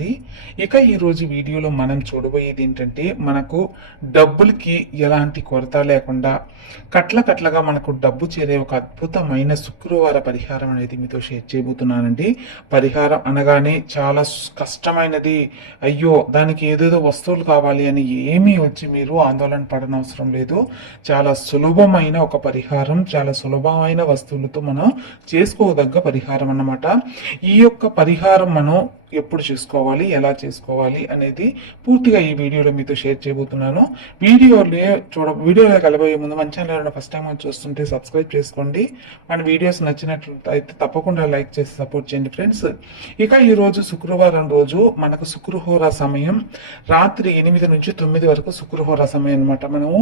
అండి ఇక ఈరోజు వీడియోలో మనం చూడబోయేది ఏంటంటే మనకు డబ్బులకి ఎలాంటి కొరత లేకుండా కట్ల కట్లగా మనకు డబ్బు చేరే ఒక అద్భుతమైన శుక్రవార పరిహారం అనేది మీతో షేర్ చేయబోతున్నానండి. పరిహారం అనగానే చాలా కష్టమైనది. అయ్యో దానికి ఏదేదో వస్తువులు కావాలి అని ఏమీ వచ్చి మీరు ఆందోళన పడనవసరం లేదు. చాలా సులభమైన ఒక పరిహారం చాలా సులభమైన వస్తువులతో మనం చేసుకోదగ్గ పరిహారం అన్నమాట. ఈ యొక్క పరిహారం మనం ఎప్పుడు చేసుకోవాలి ఎలా చేసుకోవాలి అనేది పూర్తిగా ఈ వీడియోలో మీతో షేర్ చేయబోతున్నాను. వీడియోలో చూడ వీడియోలో కలబోయే ముందు మన ఛానల్ ఫస్ట్ టైం చూస్తుంటే సబ్స్క్రైబ్ చేసుకోండి. మన వీడియోస్ నచ్చినట్లు అయితే తప్పకుండా లైక్ చేసి సపోర్ట్ చేయండి ఫ్రెండ్స్. ఇక ఈ రోజు శుక్రవారం రోజు మనకు శుక్రహోర సమయం. రాత్రి ఎనిమిది నుంచి తొమ్మిది వరకు శుక్రహోర సమయం అనమాట మనము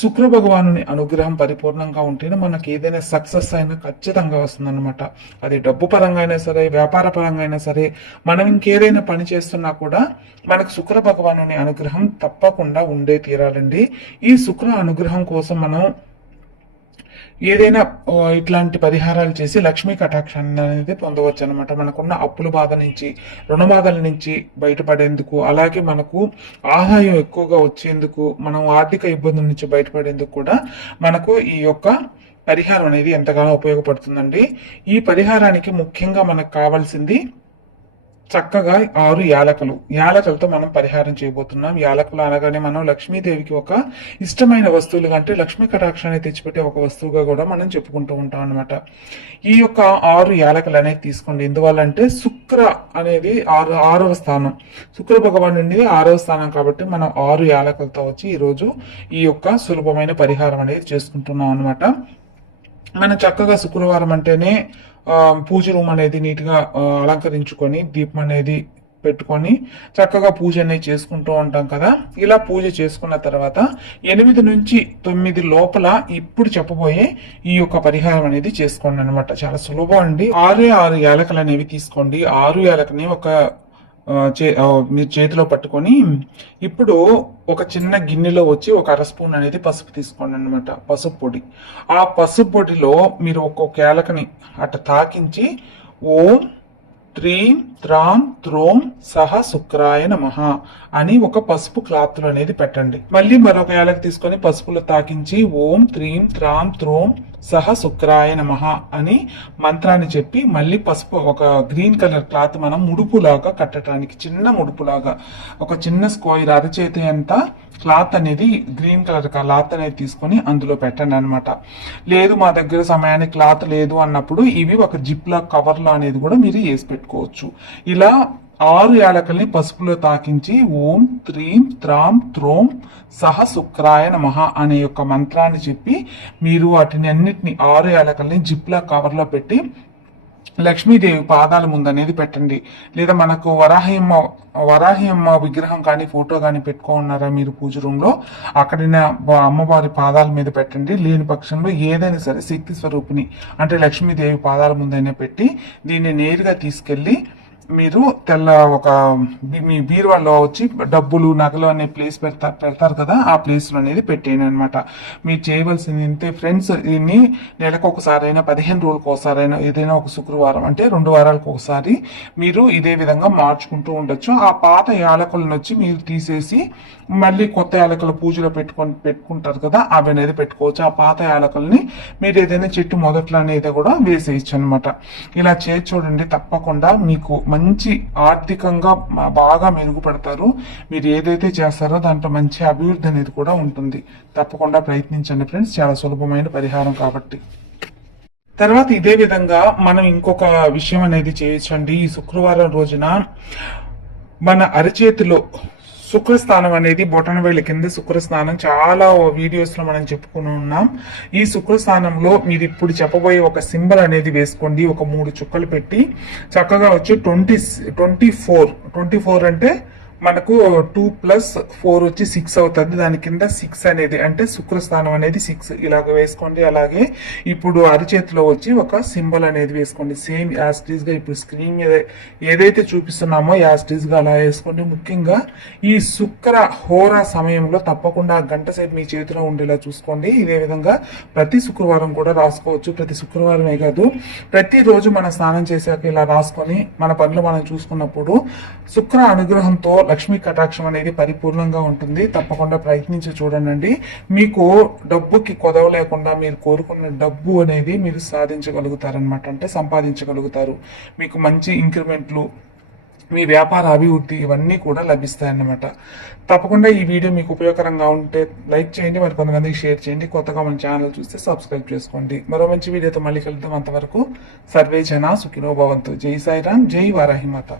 శుక్ర భగవానుని అనుగ్రహం పరిపూర్ణంగా ఉంటేనే మనకి ఏదైనా సక్సెస్ అయినా ఖచ్చితంగా వస్తుందన్నమాట. అది డబ్బు పరంగా అయినా సరే వ్యాపార పరంగా అయినా సరే మనం ఇంకేదైనా పని చేస్తున్నా కూడా మనకు శుక్ర భగవానుని అనుగ్రహం తప్పకుండా ఉండే తీరాలండి. ఈ శుక్ర అనుగ్రహం కోసం మనం ఏదైనా ఇట్లాంటి పరిహారాలు చేసి లక్ష్మీ కటాక్షాన్ని అనేది పొందవచ్చు అనమాట మనకున్న అప్పుల బాధ నుంచి రుణ బాధల నుంచి బయటపడేందుకు అలాగే మనకు ఆదాయం ఎక్కువగా వచ్చేందుకు మనం ఆర్థిక ఇబ్బందుల నుంచి బయటపడేందుకు కూడా మనకు ఈ యొక్క పరిహారం అనేది ఎంతగానో ఉపయోగపడుతుందండి. ఈ పరిహారానికి ముఖ్యంగా మనకు కావాల్సింది చక్కగా ఆరు యాలకులు. యాలకులతో మనం పరిహారం చేయబోతున్నాం. యాలకులు అనగానే మనం లక్ష్మీదేవికి ఒక ఇష్టమైన వస్తువులుగా అంటే లక్ష్మీ కటాక్షాన్ని తెచ్చిపెట్టే ఒక వస్తువుగా కూడా మనం చెప్పుకుంటూ ఉంటాం అనమాట ఈ యొక్క ఆరు యాలకులు అనేది తీసుకోండి. ఎందువల్ల అంటే శుక్ర అనేది ఆరు ఆరవ స్థానం. శుక్ర భగవాన్ నుండి ఆరవ స్థానం కాబట్టి మనం ఆరు యాలకులతో వచ్చి ఈరోజు ఈ యొక్క సులభమైన పరిహారం అనేది చేసుకుంటున్నాం అనమాట మనం చక్కగా శుక్రవారం అంటేనే పూజ రూమ్ అనేది నీట్గా అలంకరించుకొని దీపం అనేది పెట్టుకొని చక్కగా పూజ అనేది చేసుకుంటూ ఉంటాం కదా. ఇలా పూజ చేసుకున్న తర్వాత ఎనిమిది నుంచి తొమ్మిది లోపల ఇప్పుడు చెప్పబోయే ఈ యొక్క పరిహారం అనేది చేసుకోండి అనమాట చాలా సులభం అండి. ఆరే ఆరు యాలకలు అనేవి తీసుకోండి. ఆరు యాలకని ఒక చే మీరు చేతిలో పట్టుకొని ఇప్పుడు ఒక చిన్న గిన్నెలో వచ్చి ఒక అర స్పూన్ అనేది పసుపు తీసుకోండి అనమాట పసుపు పొడి. ఆ పసుపు పొడిలో మీరు ఒక్కొక్క ఏలకని అట్ట తాకించి ఓం త్రీం త్రాం త్రోం సహ శుక్రాయ నమః అని ఒక పసుపు క్లాత్లో అనేది పెట్టండి. మళ్ళీ మరొక ఏలక తీసుకొని పసుపులో తాకించి ఓం త్రీం త్రాం త్రోం సహ శుక్రాయ నమ అని మంత్రాన్ని చెప్పి మళ్ళీ పసుపు ఒక గ్రీన్ కలర్ క్లాత్ మనం ముడుపులాగా కట్టడానికి చిన్న ముడుపులాగా ఒక చిన్న స్క్వైర్ అరచేతి అంత క్లాత్ అనేది గ్రీన్ కలర్ క్లాత్ అనేది తీసుకొని అందులో పెట్టండి అనమాట లేదు మా దగ్గర సమయానికి క్లాత్ లేదు అన్నప్పుడు ఇవి ఒక జిప్ లా అనేది కూడా మీరు వేసి పెట్టుకోవచ్చు. ఇలా ఆరు యాలకల్ని పసుపులో తాకించి ఓం త్రీం త్రాం త్రోం సహ శుక్రాయ నమః అనే యొక్క మంత్రాన్ని చెప్పి మీరు వాటిని అన్నిటిని ఆరు యాలకల్ని జిప్లా కవర్లో పెట్టి లక్ష్మీదేవి పాదాల ముందు అనేది పెట్టండి. లేదా మనకు వరాహయమ్మ వరాహయమ్మ విగ్రహం కానీ ఫోటో కానీ పెట్టుకున్నారా మీరు పూజ రూమ్లో? అక్కడిన అమ్మవారి పాదాల మీద పెట్టండి. లేని పక్షంలో ఏదైనా సరే శక్తి స్వరూపిణి అంటే లక్ష్మీదేవి పాదాల ముందైనా పెట్టి దీన్ని నేరుగా తీసుకెళ్ళి మీరు తెల్ల ఒక మీ- బీరువాలో వచ్చి డబ్బులు నగలు అనే ప్లేస్ పెడతారు పెడతారు కదా ఆ ప్లేస్లో అనేది పెట్టేయండి అనమాట మీరు చేయవలసింది అంతే ఫ్రెండ్స్ దీన్ని నెలకు ఒకసారి అయినా పదిహేను రోజులకు ఒకసారైనా ఏదైనా ఒక శుక్రవారం అంటే రెండు వారాలకు ఒకసారి మీరు ఇదే విధంగా మార్చుకుంటూ ఉండొచ్చు. ఆ పాత యాలకులను వచ్చి మీరు తీసేసి మళ్ళీ కొత్త యాలకుల పూజలో పెట్టుకొని పెట్టుకుంటారు కదా అవి అనేది పెట్టుకోవచ్చు. ఆ పాత యాలకుల్ని మీరు ఏదైనా చెట్టు మొదట్లో అనేది కూడా వేసేయచ్చు అనమాట ఇలా చేసి చూడండి తప్పకుండా మీకు మంచి మంచి ఆర్థికంగా బాగా మెరుగుపడతారు. మీరు ఏదైతే చేస్తారో దాంట్లో మంచి అభివృద్ధి అనేది కూడా ఉంటుంది. తప్పకుండా ప్రయత్నించండి ఫ్రెండ్స్. చాలా సులభమైన పరిహారం కాబట్టి. తర్వాత ఇదే విధంగా మనం ఇంకొక విషయం అనేది చేయొచ్చండి. ఈ శుక్రవారం రోజున మన అరచేతిలో శుక్రస్థానం అనేది బొటనవేలి కింద శుక్రస్థానం చాలా వీడియోస్లో మనం చెప్పుకుని ఉన్నాం. ఈ శుక్రస్థానంలో మీరు ఇప్పుడు చెప్పబోయే ఒక సింబల్ అనేది వేసుకోండి. ఒక మూడు చుక్కలు పెట్టి చక్కగా వచ్చి twenty twenty four. Twenty four అంటే మనకు టూ ప్లస్ ఫోర్ వచ్చి సిక్స్ అవుతుంది. దాని కింద సిక్స్ అనేది అంటే శుక్రస్థానం అనేది సిక్స్ ఇలాగ వేసుకోండి. అలాగే ఇప్పుడు అరిచేతిలో వచ్చి ఒక సింబల్ అనేది వేసుకోండి. సేమ్ యాస్టీస్గా ఇప్పుడు స్క్రీన్ మీద ఏదైతే చూపిస్తున్నామో యాస్టీస్గా అలా వేసుకోండి. ముఖ్యంగా ఈ శుక్ర హోరా సమయంలో తప్పకుండా ఆ గంట సేపు మీ చేతిలో ఉండేలా చూసుకోండి. ఇదే విధంగా ప్రతి శుక్రవారం కూడా రాసుకోవచ్చు. ప్రతి శుక్రవారమే కాదు ప్రతిరోజు మనం స్నానం చేశాక ఇలా రాసుకొని మన పనులు మనం చూసుకున్నప్పుడు శుక్ర అనుగ్రహంతో లక్ష్మీ కటాక్షం అనేది పరిపూర్ణంగా ఉంటుంది. తప్పకుండా ప్రయత్నించి చూడండి. మీకు డబ్బుకి కొదవ లేకుండా మీరు కోరుకున్న డబ్బు అనేది మీరు సాధించగలుగుతారనమాట అంటే సంపాదించగలుగుతారు. మీకు మంచి ఇంక్రిమెంట్లు మీ వ్యాపార అభివృద్ధి ఇవన్నీ కూడా లభిస్తాయన్నమాట. తప్పకుండా ఈ వీడియో మీకు ఉపయోగకరంగా ఉంటే లైక్ చేయండి మరి కొంతమందికి షేర్ చేయండి. కొత్తగా మన ఛానల్ చూస్తే సబ్స్క్రైబ్ చేసుకోండి. మరో మంచి వీడియోతో మళ్ళీ కలుద్దాం. అంతవరకు సర్వే జన సుఖినో భవంతు. జై సాయిరామ్ జై వారాహిమాత.